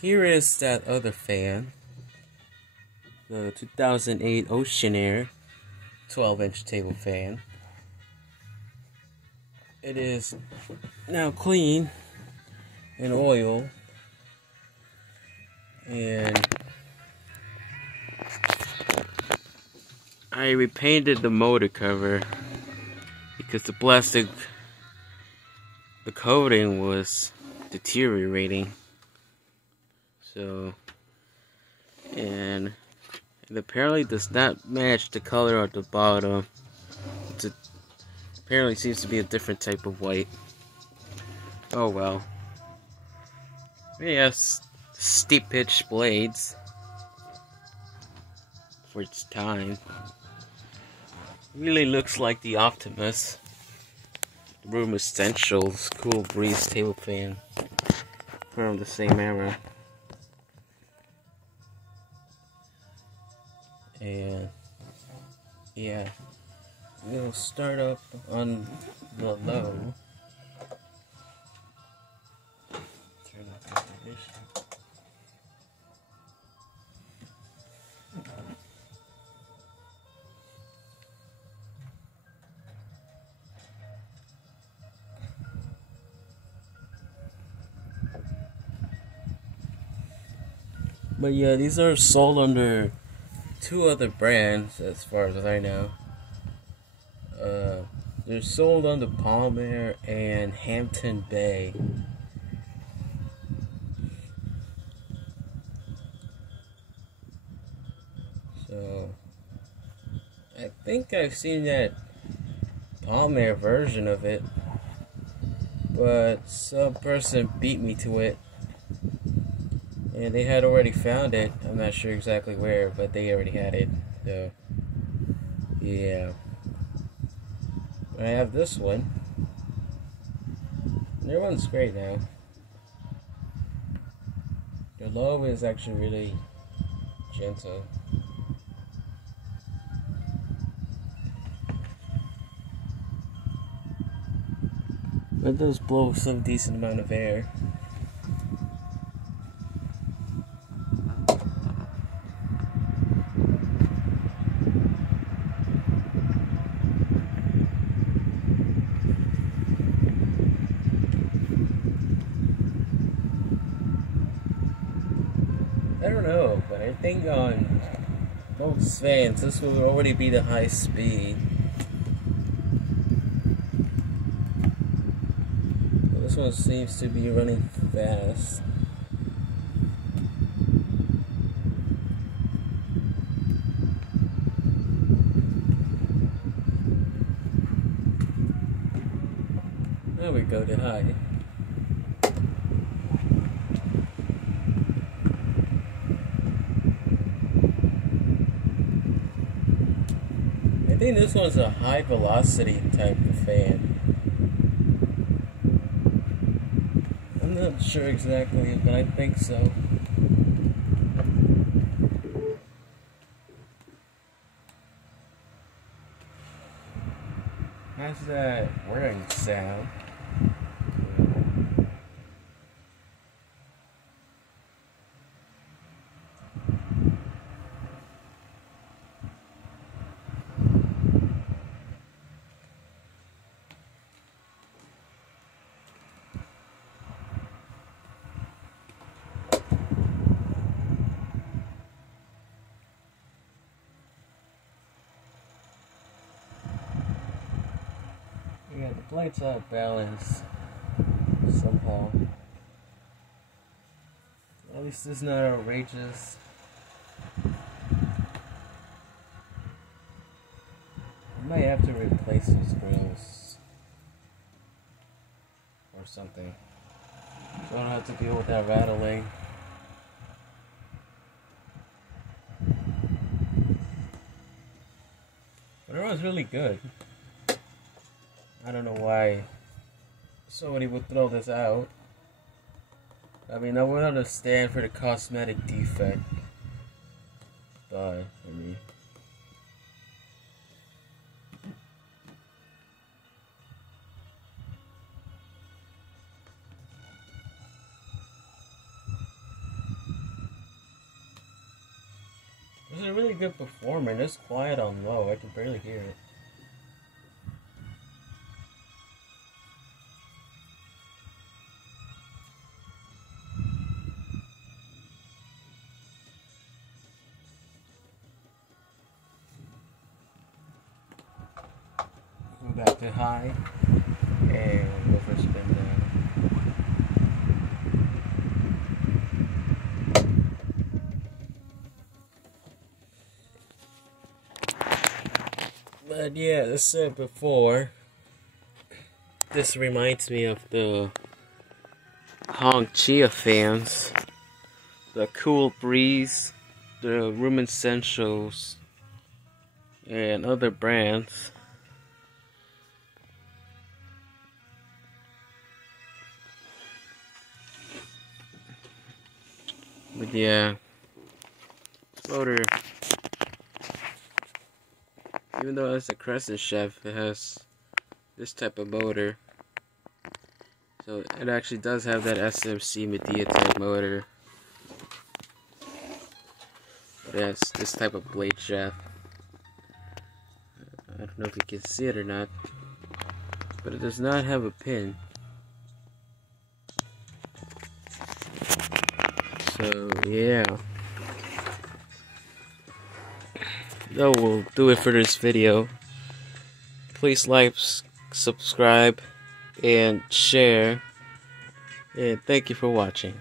here is that other fan. The 2008 Oceanaire 12-inch table fan. It is now clean and oil, and I repainted the motor cover because the plastic, the coating was deteriorating. So, and it apparently does not match the color of the bottom. Apparently seems to be a different type of white. Oh well. It has steep pitch blades for its time. Really looks like the Optimus Room Essentials Cool Breeze table fan from the same era. And yeah, we'll start up on the low. Turn up the condition. But yeah, these are sold under 2 other brands, as far as I know. They're sold under Oceanaire and Hampton Bay. So, I think I've seen that Oceanaire version of it, but some person beat me to it. And they had already found it. I'm not sure exactly where, but they already had it. So, yeah. I have this one. Their one's great now. The low is actually really gentle. It does blow some decent amount of air. I don't know, but I think on most fans, this will already be the high speed. This one seems to be running fast. There we go to high. I think this one's a high velocity type of fan. I'm not sure exactly, but I think so. How's that whirring sound? Yeah, the blades are balanced somehow. At least it's not outrageous. I might have to replace these grills or something, so I don't have to deal with that rattling. But it was really good. I don't know why somebody would throw this out. I mean, I would understand for the cosmetic defect, but I mean, It's a really good performer, and it's quiet on low. I can barely hear it. Go back to high, and go for a spin down. But yeah, as I said before, this reminds me of the Hong Chia fans, the Cool Breeze, the Room Essentials, and other brands. But yeah, motor, even though it's a Crescent Chef, it has this type of motor. So it actually does have that SMC Medea type motor. But it has this type of blade shaft. I don't know if you can see it or not, but it does not have a pin. So yeah, that will do it for this video. Please like, subscribe, and share. And thank you for watching.